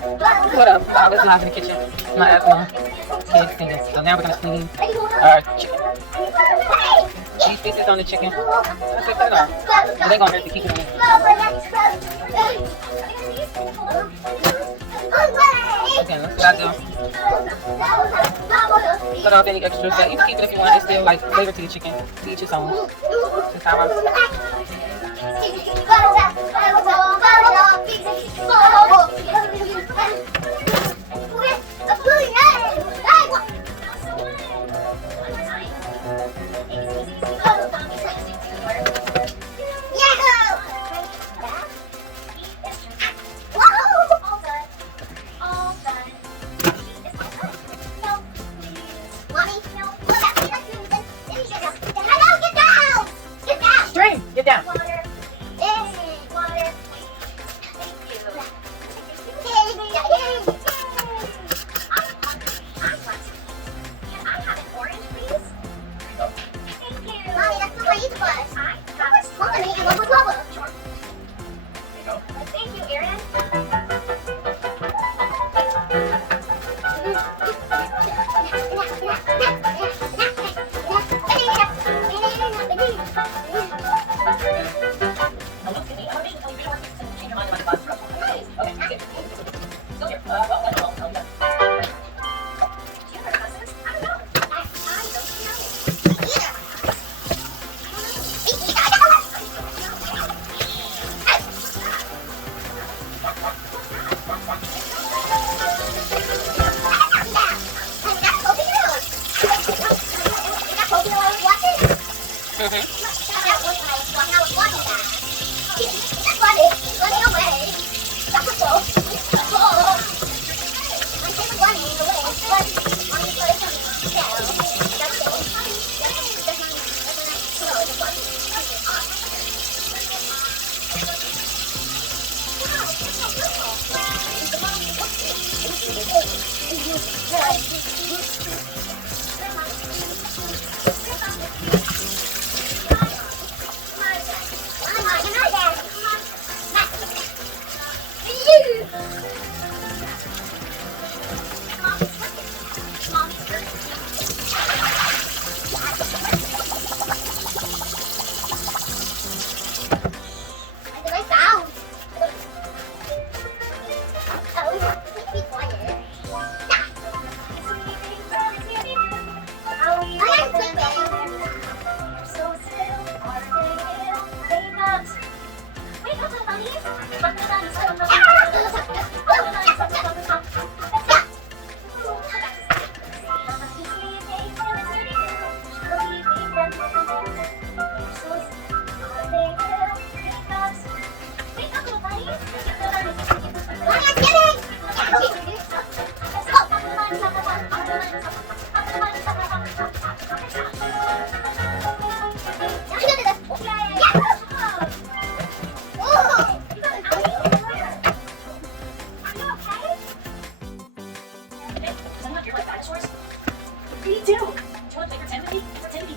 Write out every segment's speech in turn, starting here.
What up? I was live in the kitchen. My kids singing. So now we're gonna clean our chicken. These pieces on the chicken. That's it, put it on. And they're gonna have to keep it on. Okay, that's what I do. Cut off any extras. But you can keep it if you want. It's still like flavor to the chicken. To each its own. That's how Stream, get down.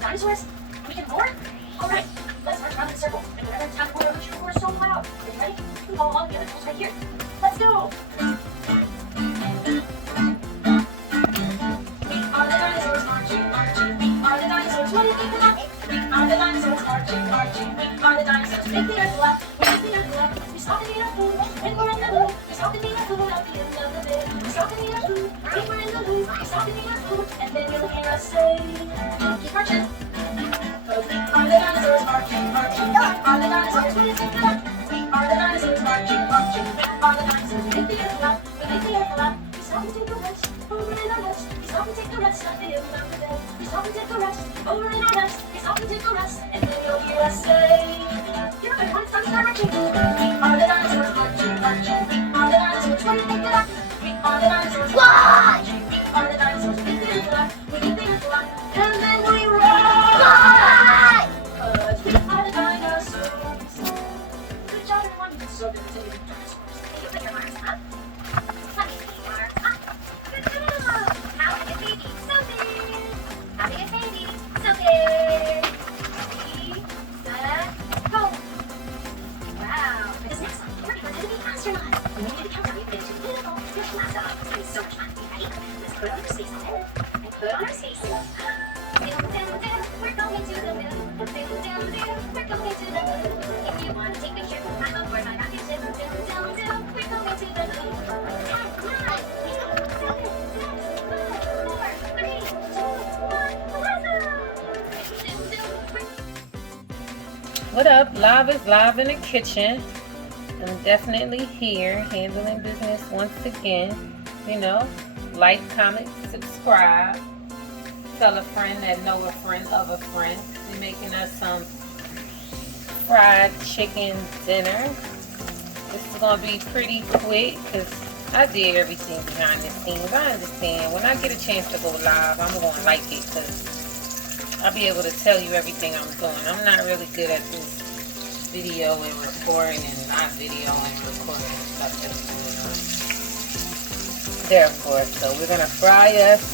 Dinosaurs? We can roar? Alright, let's march around in a circle. And whenever it's time to roar, you roar so loud. Are you ready? You can follow along the other tools right here. Let's go! We are the dinosaurs marching, marching. We are the dinosaurs, what do you think of that? We are the dinosaurs marching, marching. We are the dinosaurs, make the earth laugh. We make the earth laugh. We stop and eat our food, and we're in the mood. We stop and eat our food at the end of the day. We stop and eat our food, and we're in the mood. We stop and eat our food, and then you'll hear us say, keep marching. Cause we are the dinosaurs marching, marching. We are the dinosaurs, what do you think of that? We are the dinosaurs marching, marching. We are the dinosaurs, make the earth laugh. We make the earth laugh. We stop and take a rest, over in our nest. We stop and take a rest at the end of the day. We stop and take a rest, over in our nest. We stop and take a rest, and then you'll hear us say, yeah, everyone starts marching. We are the dinosaurs marching, marching. We are the dinosaurs, what do you think of that? We are the dinosaurs marching, marching. We are the dinosaurs, make the earth laugh. We make the earth laugh, and then we roar. Cause we are the dinosaurs. Good job, everyone. You did so good at taking dinosaurs. Can you put your arms up? Let me see your arms up. Good job. How big is baby? So big. How big is baby? So big. Ready, set, go. Wow. For this next one, So much fun. Ready? Let's put on our skates and put on our skates. We're going to the moon. We're going to the moon. If you want to take a picture, I'm on board my rocket ship. We're going to the moon. What up? Live is live in the kitchen. I'm definitely here handling business once again. You know, like, comment, subscribe. Tell a friend that know a friend of a friend. We're making us some fried chicken dinner. This is going to be pretty quick because I did everything behind the scenes. I understand. When I get a chance to go live, I'm going to like it because I'll be able to tell you everything I'm doing. I'm not really good at this video and recording and not video and recording and stuff that's going on. Therefore, so we're going to fry us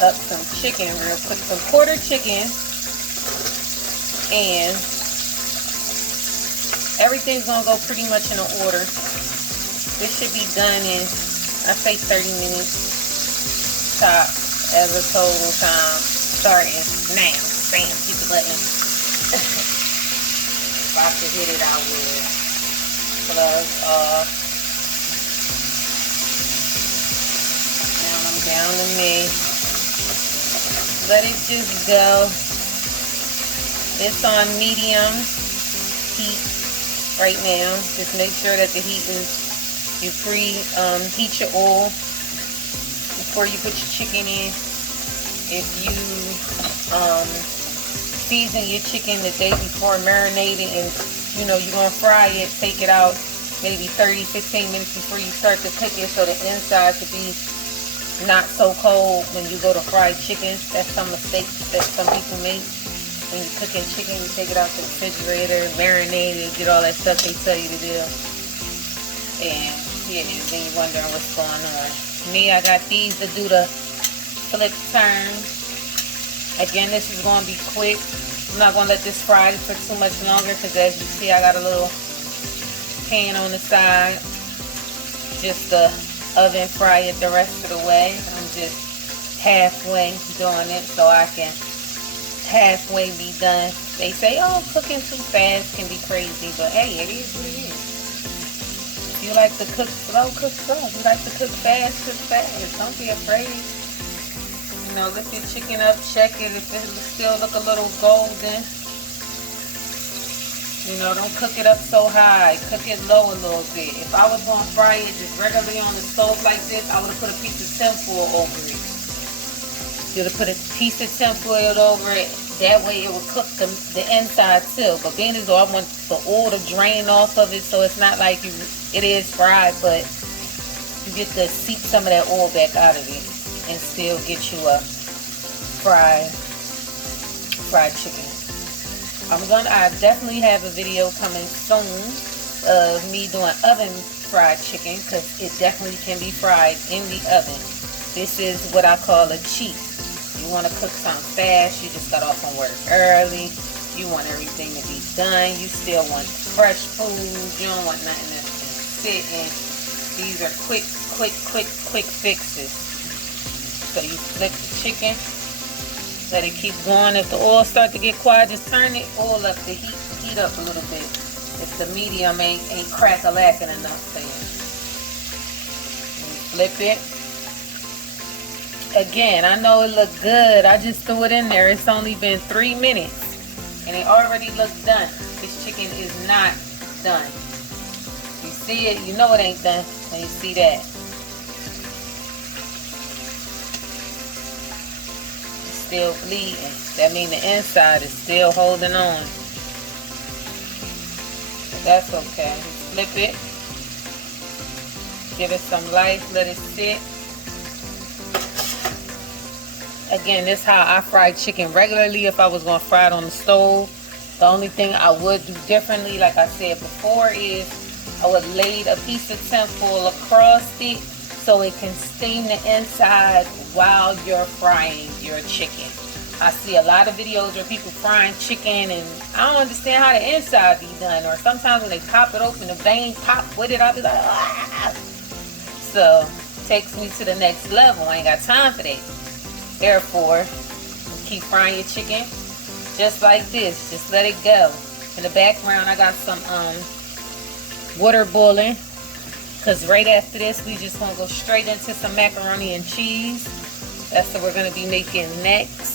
up some chicken real quick. Some quarter chicken, and everything's going to go pretty much in order. This should be done in, I say 30 minutes top. As a total time, starting now. Bam, hit the button. If I could hit it, I would. Plug off. Now I'm down to me. Let it just go. It's on medium heat right now. Just make sure that the heat is, you heat your oil before you put your chicken in. If you season your chicken the day before, marinate it, and you know you're gonna fry it, take it out maybe 30-15 minutes before you start to cook it, so the inside should be not so cold when you go to fried chicken. That's some mistakes that some people make when you're cooking chicken. You take it out to the refrigerator, marinate it, get all that stuff they tell you to do, and yeah, then you're wondering what's going on. Me, I got these to do the flip turn. Again, this is going to be quick. I'm not going to let this fry for too much longer because as you see, I got a little pan on the side. Just the oven fry it the rest of the way. I'm just halfway doing it so I can halfway be done. They say, oh, cooking too fast can be crazy, but hey, it is what it is. You like to cook slow, cook slow. You like to cook fast, cook fast. Don't be afraid. You know, lift your chicken up, check it. If it still look a little golden, you know, don't cook it up so high. Cook it low a little bit. If I was going to fry it just regularly on the stove like this, I would have put a piece of tinfoil over it. You would have put a piece of tinfoil over it. That way it will cook the inside too. But being as though I want the oil to drain off of it, so it's not like it is fried, but you get to seep some of that oil back out of it and still get you a fried chicken. I definitely have a video coming soon of me doing oven fried chicken because it definitely can be fried in the oven. This is what I call a cheat. You want to cook something fast, you just got off from work early, you want everything to be done, you still want fresh food, you don't want nothing to sit in. These are quick fixes. So you flip the chicken, let it keep going. If the oil start to get quiet, just turn the oil up, the heat up a little bit. If the medium ain't crack-a-lacking enough for you. Flip it. Again, I know it looked good. I just threw it in there. It's only been 3 minutes and it already looks done. This chicken is not done. You see it, you know it ain't done when you see that. It's still bleeding. That means the inside is still holding on. But that's okay. Flip it. Give it some life. Let it sit. Again, this is how I fry chicken regularly if I was going to fry it on the stove. The only thing I would do differently, like I said before, is I would lay a piece of tinfoil across it so it can steam the inside while you're frying your chicken. I see a lot of videos where people frying chicken, and I don't understand how the inside be done. Or sometimes when they pop it open, the veins pop with it. I'll be like, ah! So, takes me to the next level. I ain't got time for that. Therefore, keep frying your chicken just like this. Just let it go. In the background, I got some water boiling, because right after this, we just want to go straight into some macaroni and cheese. That's what we're going to be making next.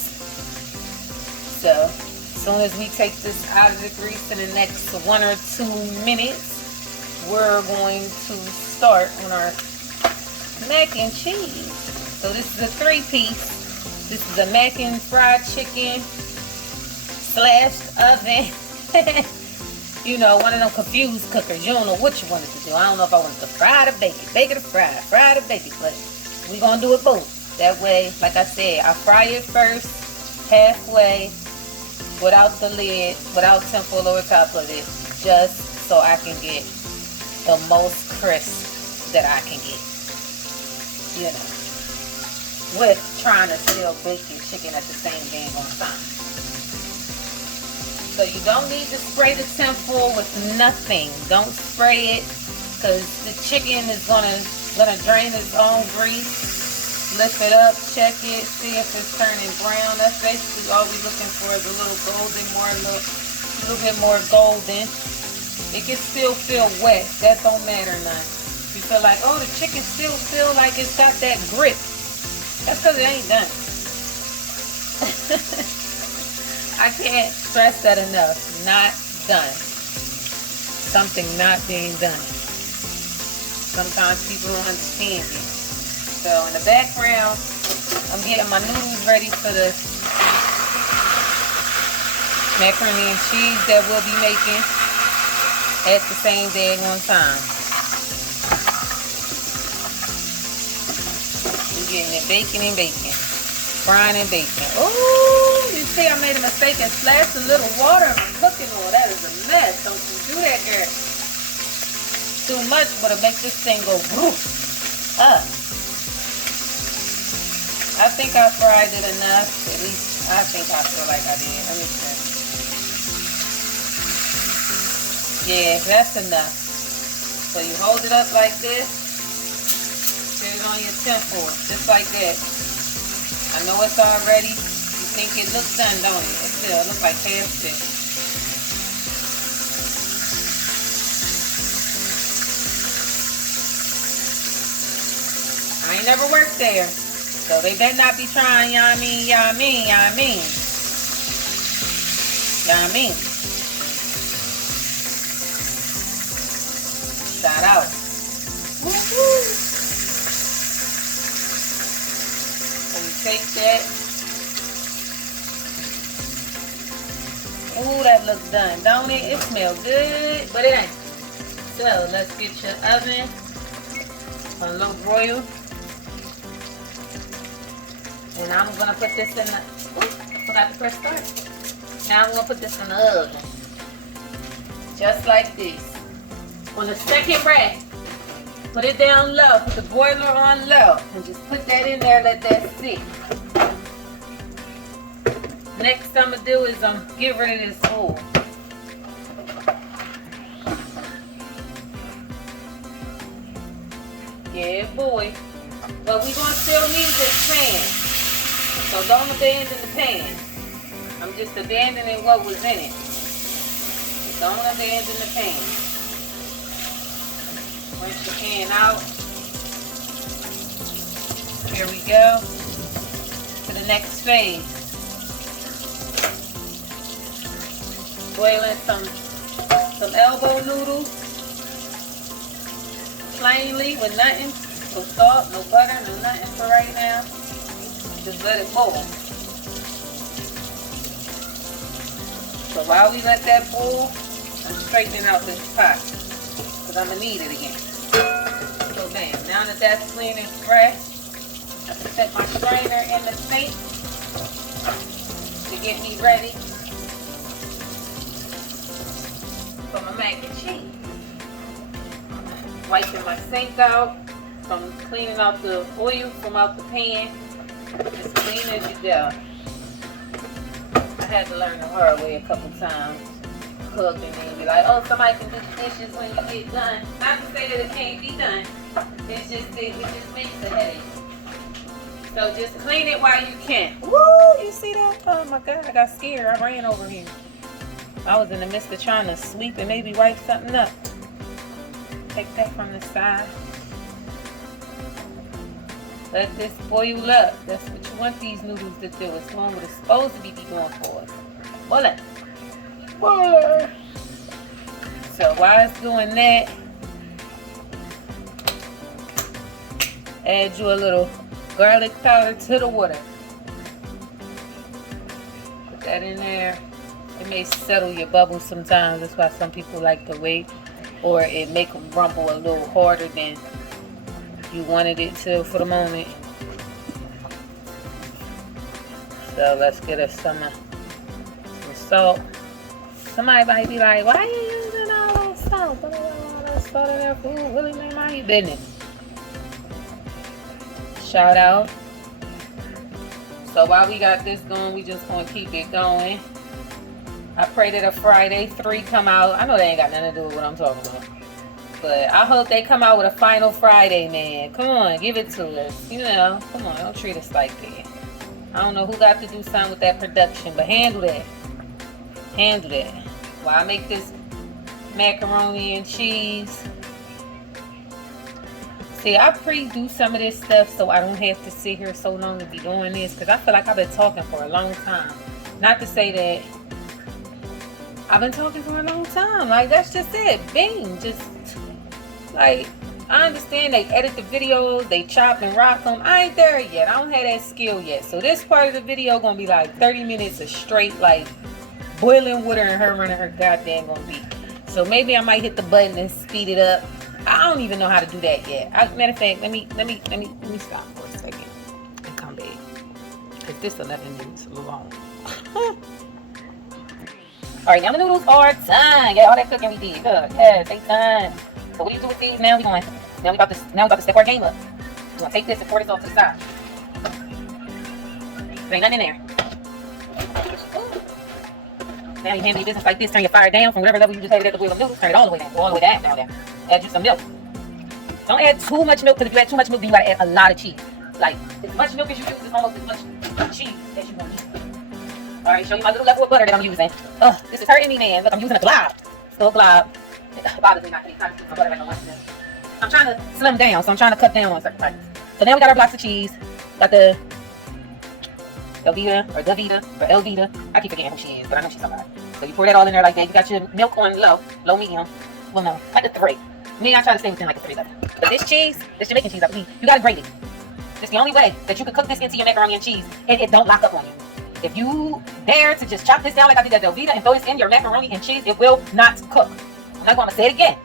So, as soon as we take this out of the grease in the next 1 or 2 minutes, we're going to start on our mac and cheese. So this is a 3-piece. This is a mac and fried chicken slashed oven. You know, one of them confused cookers. You don't know what you wanted to do. I don't know if I wanted to fry or bake it. Bake it or fry it. Fry it or bake it. But we're going to do it both. That way, like I said, I fry it first, halfway, without the lid, without tinfoil over top of it, just so I can get the most crisp that I can get. You know, with trying to still bake your chicken at the same dang on time. So you don't need to spray the tinfoil with nothing. Don't spray it, because the chicken is gonna drain its own grease. Lift it up, check it, see if it's turning brown. That's basically all we're looking for, is a little golden, a little bit more golden. It can still feel wet. That don't matter none. If you feel like, oh, the chicken still feel like it's got that grip, that's because it ain't done. I can't stress that enough. Not done. Something not being done. Sometimes people don't understand it. So in the background, I'm getting my noodles ready for the macaroni and cheese that we'll be making at the same day at one time. I'm getting it baking and baking. Frying and baking. Oh, you see I made a mistake and splashed a little water in my cooking oil. That is a mess. Don't you do that, girl. Too much, but it'll make this thing go woof up. I think I fried it enough. At least I think I feel like I did. Let me see. Yeah, that's enough. So you hold it up like this. Put it on your tinfoil, just like that. I know it's already. You think it looks done, don't it? It still looks like half fish. I ain't never worked there. So they better not be trying, you know what I mean, you know what I mean, you know what I mean. You know what I mean. Shout out. Woo-hoo. So we take that. Ooh, that looks done, don't it? It smells good, but it ain't. So let's get your oven on low broil. And I'm going to put this in the, oops, forgot to press start. Now I'm going to put this in the oven. Just like this. On the second rack, put it down low. Put the boiler on low. And just put that in there, let that sit. Next I'm going to do is get rid of this oil. Yeah, boy. But we're going to still need this pan. So don't abandon the pan. I'm just abandoning what was in it. Don't abandon the pan. Rinse the pan out. Here we go. To the next phase. Boiling some elbow noodles. Plainly with nothing. No salt, no butter, no nothing for right now. Just let it boil. So while we let that boil, I'm straightening out this pot, because I'm going to need it again. So bam, now that that's clean and fresh, I can set my strainer in the sink to get me ready for my mac and cheese. Wiping my sink out, from cleaning out the oil from out the pan. As clean as you go. had to learn the hard way a couple times. Cook and then be like, oh, somebody can do the dishes when you get done. Not to say that it can't be done. It just makes a headache. So just clean it while you can. Woo! You see that? Oh my God, I got scared. I ran over here. I was in the midst of trying to sleep and maybe wipe something up. Take that from the side. Let this boil up. That's what you want these noodles to do. It's doing what it's supposed to be doing for us. Boil. Boil. So while it's doing that, add you a little garlic powder to the water. Put that in there. It may settle your bubbles sometimes. That's why some people like to wait. Or it make them rumble a little harder than you wanted it to for the moment. So let's get us some salt. Somebody might be like, why are you using all that salt? Put all that salt in their food. Really make my business. Shout out. So while we got this going, we just gonna keep it going. I pray that a Friday 3 come out. I know they ain't got nothing to do with what I'm talking about. But I hope they come out with a final Friday, man. Come on, give it to us. You know, come on, don't treat us like that. I don't know who got to do something with that production, but handle that. Handle that. While I make this macaroni and cheese. See, I pre-do some of this stuff so I don't have to sit here so long to be doing this. Because I feel like I've been talking for a long time. Not to say that I've been talking for a long time. Like, that's just it. Bing. Just, like, I understand they edit the videos, they chop and rock them. I ain't there yet. I don't have that skill yet. So this part of the video gonna be like 30 minutes of straight, like, boiling water and her running her goddamn gonna be. So maybe I might hit the button and speed it up. I don't even know how to do that yet. Matter of fact, let me stop for a second and come back. Cause this 11 minutes long. Alright, now the noodles are done. Yeah, all that cooking we did. Good. Yes, they done. So what do you do with these? Now we about to step our game up. We're gonna take this and pour this off to the side. There ain't nothing in there. Now you handle your business like this. Turn your fire down from whatever level you just had it at the boil of noodles. Turn it all the way down. Go all the way down there. Add you some milk. Don't add too much milk, because if you add too much milk, then you gotta add a lot of cheese. Like, as much milk as you use is almost as much cheese as you want to use. Alright, show you my little level of butter that I'm using. Ugh, this is hurting me, man. Look, I'm using a glob. Still a glob. It bothers me not to use my butter like I want to. I'm trying to slim down, so I'm trying to cut down on certain parts. So now we got our blocks of cheese. Got the Elvita, or Davita, or Elvita. I keep forgetting who she is, but I know she's somebody. So you pour that all in there like that. You got your milk on low, medium. Well, no, like the 3. Me, I try to stay within like the 3 level. But this cheese, this Jamaican cheese, I believe, you gotta grate it. It's the only way that you can cook this into your macaroni and cheese, and it don't lock up on you. If you dare to just chop this down like I did at Velveeta and throw this in your macaroni and cheese, it will not cook. I'm not going to say it again.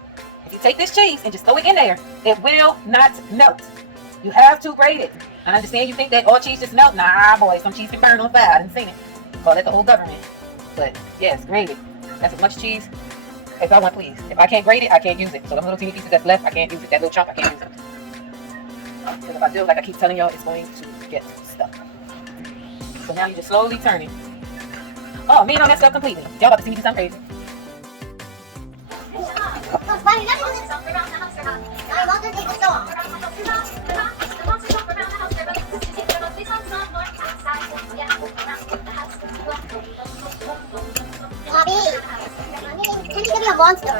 If you take this cheese and just throw it in there, it will not melt. You have to grate it. I understand you think that all cheese just melt. Nah, boy, some cheese can burn on fire. I didn't seen it. Call that the whole government. But yes, grate it. That's as much cheese as I want, please. If I can't grate it, I can't use it. So those little teeny pieces that's left, I can't use it. That little chunk, I can't use it. Because if I do, like I keep telling y'all, it's going to get stuck. So now you just slowly turn it. Oh, me and I messed up completely. Y'all about to see me do something crazy. Mommy, can you give me a monster?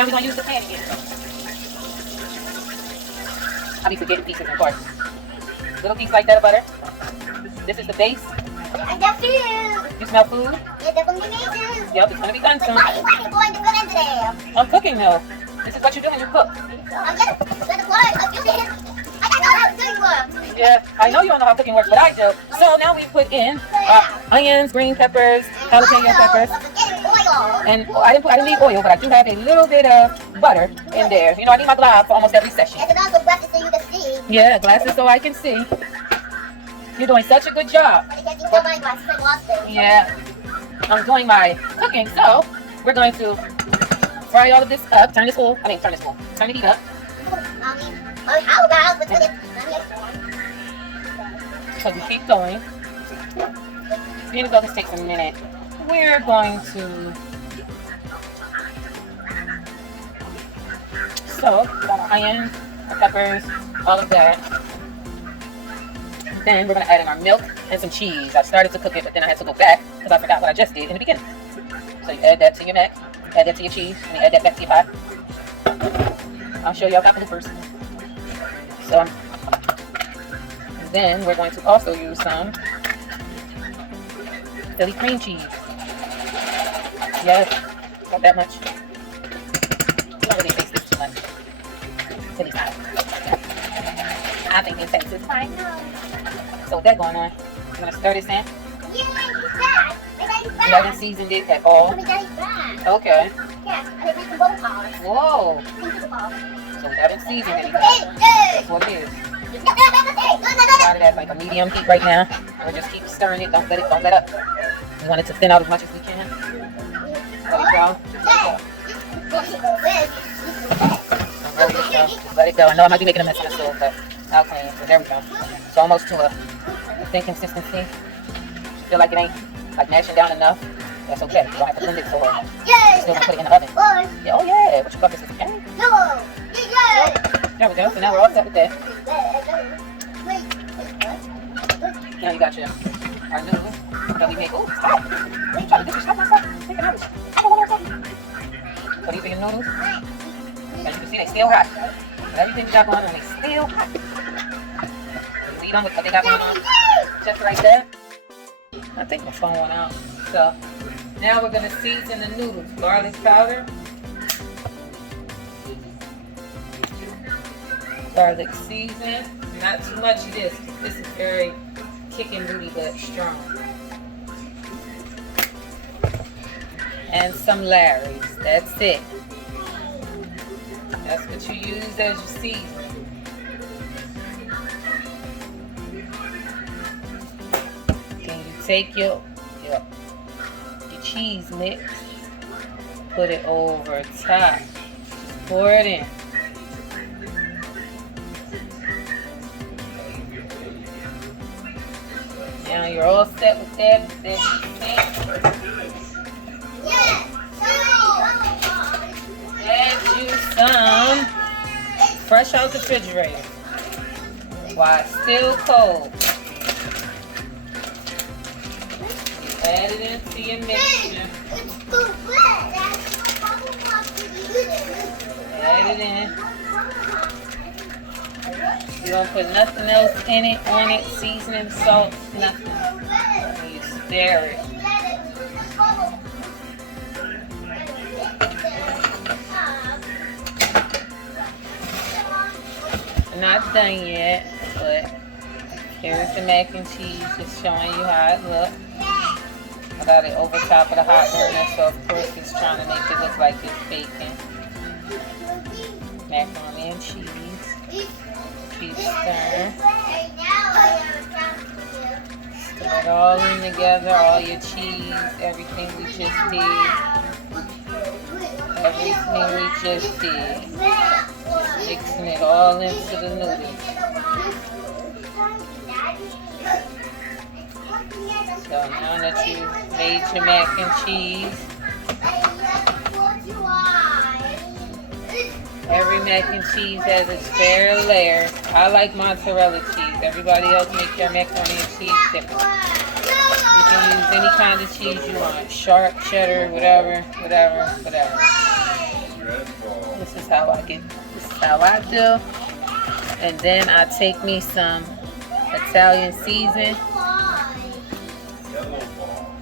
Now we're gonna use the pan again. I'll be forgetting pieces and parts. Little piece like that of butter. This is the base. I got food. You smell food? Yeah, definitely amazing. Yep, it's gonna be done soon. What are you going to put in there? I'm cooking though. This is what you do when you cook. I'm gonna I don't know how cooking works. Yeah, I know you don't know how cooking works, but I do. So now we put in onions, green peppers, jalapeno peppers, Oil. and I didn't need oil, but I do have a little bit of butter in there. You know, I need my glass for almost every session. It's also breakfast so you can see. Yeah, glasses so I can see. You're doing such a good job. But you can't my glasses and lost them. Yeah, I'm doing my cooking, so we're going to fry all of this up. Turn the heat up. How about with it? So we keep going. Even though this takes a minute, we're going to. So we got our onions, our peppers, all of that. Then we're gonna add in our milk and some cheese. I started to cook it, but then I had to go back because I forgot what I just did in the beginning. So you add that to your mac, add that to your cheese, and you add that back to your pot. I'll show you all got bloopers. So then we're going to also use some Philly cream cheese. Yes, not that much. You don't really taste this too much. Philly's not. I think it tastes fine. So with that going on, I'm gonna stir this in. Yeah, he's back. You haven't seasoned it at all. Okay. Yeah, and they some bowl powder. Whoa. So we haven't seasoned it. That's what it is. Got it at like a medium heat right now. We'll just keep stirring it. Don't let up. We want it to thin out as much as we can. Let it go. Just let it go. I know I might be making a mess on the stove, but I'll clean it. So there we go. It's almost to a thin consistency. Feel like it ain't like mashing down enough. That's okay. You don't have to blend it so hard. You still gonna put it in the oven. Yeah, oh yeah. What you got this is okay. There we go. So now we're all set with that. Now you got our noodles that we make. Oh, stop! What are you trying to do? Stop myself. Take it out. So these are your noodles. As you can see, they still hot. Everything you got going on, they still hot. You leave them with what they got going on. Just like that. I think my phone went out. So now we're gonna season the noodles. Garlic powder. Garlic season. Not too much of this. This is very chicken booty but strong. And some Larry's. That's it. That's what you use as your seasoning. Then you take your cheese mix, put it over top, just pour it in. Now you're all set with that. Add you some fresh out the refrigerator while it's still cold. You add it into your mixture. Add it in. You don't put nothing else in it, on it, seasoning, salt, nothing. And you stir it. Not done yet, but here's the mac and cheese, just showing you how it looks. I got it over top of the hot burner, so of course it's trying to make it look like it's bacon. Macaroni and cheese. Keep stirring. Stir it all in together, all your cheese, everything we just did. Everything we just did. Just mixing it all into the noodles. So now that you made your mac and cheese, every mac and cheese has its fair layer. I like mozzarella cheese. Everybody else make their macaroni and cheese different. You can use any kind of cheese you want. Sharp, cheddar, whatever. how I get. This is how I do. And then I take me some Italian season.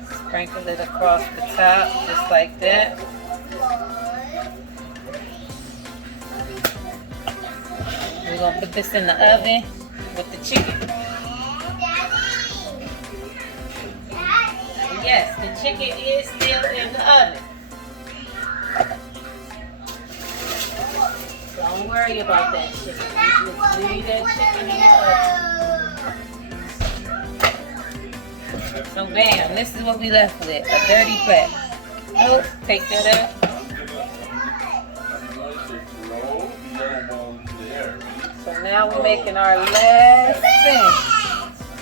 Sprinkle it across the top, just like that. We're gonna put this in the oven with the chicken. Yes, the chicken is still in the oven. Don't worry about that chicken. You just leave that chicken in the oven. So bam, this is what we left with. A dirty plate. Nope, take that out. So now we're making our last thing.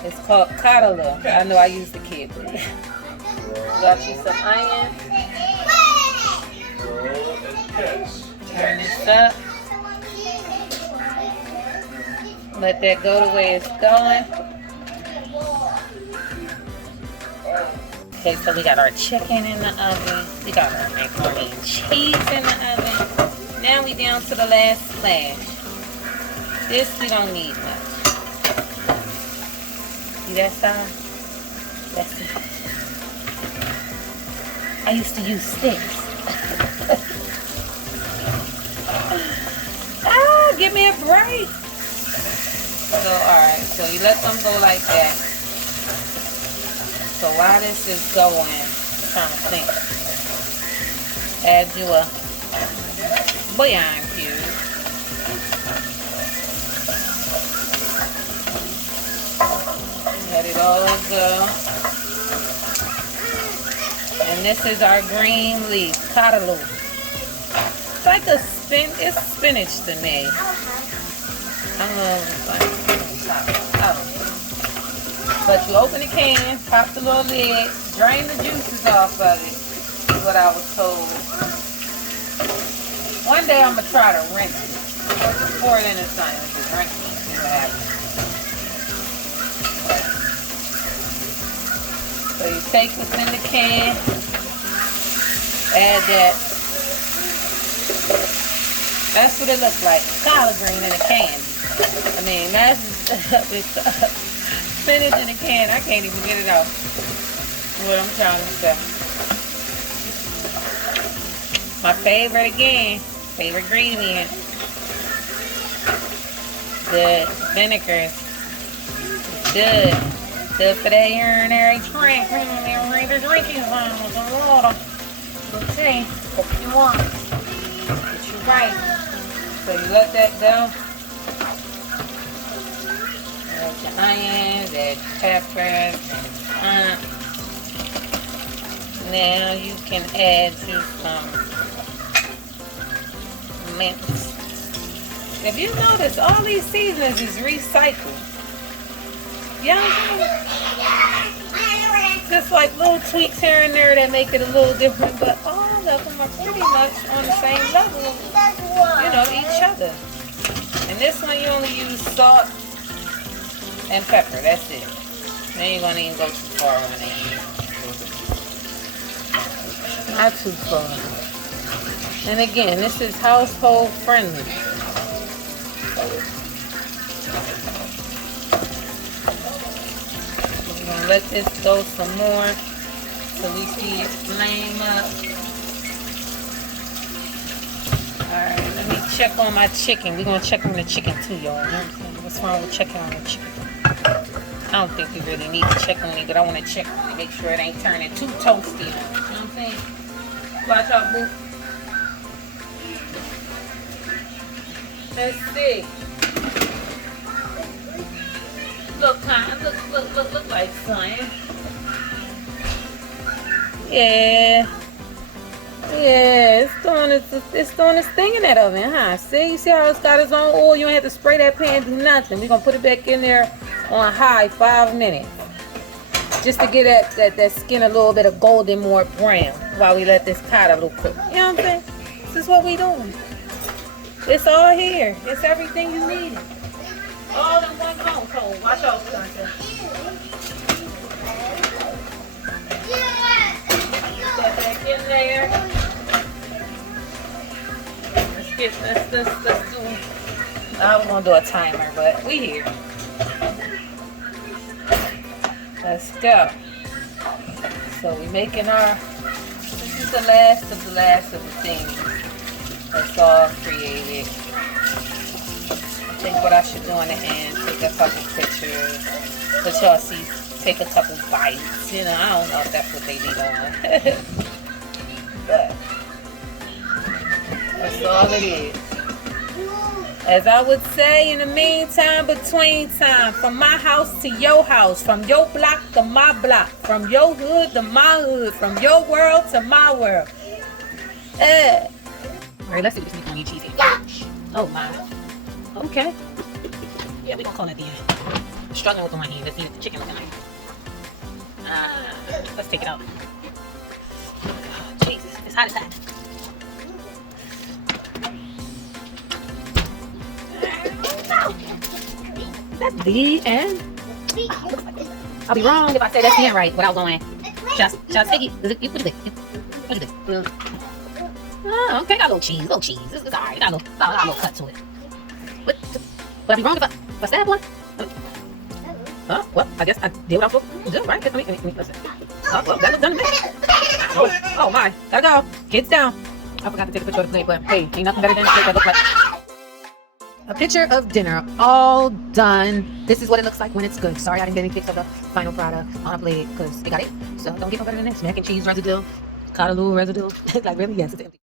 It's called callaloo. I know I used the kid with it. Got you some onion. Turn this up. Let that go the way it's going. Okay, so we got our chicken in the oven. We got our macaroni and cheese in the oven. Now we down to the last splash. This we don't need much. See that side? That's it. I used to use sticks. Ah, give me a break. So, alright, so you let them go like that. So while this is going, I'm trying to think. Add you a bouillon cube. Let it all go. And this is our green leaf, callaloo. It's like it's spinach to me. But you open the can, pop the little lid, drain the juices off of it, is what I was told. One day I'm going to try to rinse it. Or just pour it in the sun and just rinse it and see what happens. So you take this in the can, add that. That's what it looks like, collard green in a can. I mean, that's spinach in a can. I can't even get it out. What I'm trying to say. My favorite again, favorite ingredient. Good vinegar. It's good. Good for that urinary drink. You're drinking some with some water. Okay, hope you want. Get you right. So you let that go. Add your onions, add your peppers, now you can add you some mint. If you notice, all these seasonings is recycled. Yeah, just like little tweaks here and there that make it a little different, but all of them are pretty much on the same level, you know, each other. And this one you only use salt and pepper, that's it. Then you're gonna even go too far on it. Not too far. And again, this is household friendly. We're gonna let this go some more so we see it flame up. Alright, let me check on my chicken. We're gonna check on the chicken too, y'all. What's wrong with checking on the chicken? I don't think we really need to check on it, but I want to check on it, make sure it ain't turning too toasty. You know what I'm saying? Watch out, boo. Let's see. Look like something. Yeah, it's doing its thing in that oven, huh? See, you see how it's got its own oil? You don't have to spray that pan, do nothing. We're gonna put it back in there on high 5 minutes, just to get that skin a little bit of golden more brown while we let this callaloo cook. You know what I'm saying? This is what we doing. It's all here. It's everything you need. All in one go. So watch out, Santa. Get that back in there. Let's Let's do. I was gonna do a timer, but we here. Let's go. So we making our. This is the last of the things that's all created. I think what I should do in the end, take a couple pictures, let y'all see, take a couple bites. You know, I don't know if that's what they be doing. But that's all it is. As I would say in the meantime, between time, from my house to your house, from your block to my block, from your hood to my hood, from your world to my world. Alright, let's see what this meat on your cheese is. Oh my. Okay. Yeah, we gonna call it the end. I'm struggling with the one hand. Let's see what the chicken looking like. Let's take it out. Oh, Jesus, it's hot as hot. That's the end. I'll be wrong if I say that's the end right without going. Just take it. What is it? What is it? Oh, okay, got a little cheese, It's alright. Got a little cut to it. Would I be wrong if I stab one? Well, I guess I did what I'm supposed to do, right? Let me listen. Well, that looks done to me. Oh my, gotta go. Kids down. I forgot to take a picture of the plate, but hey, ain't nothing better than a plate that looks like. A picture of dinner, all done. This is what it looks like when it's good. Sorry I didn't get any pics of the final product on a plate because it got it. So don't get no better than this. Mac and cheese residue, callaloo residue. Like really, yes, it's empty.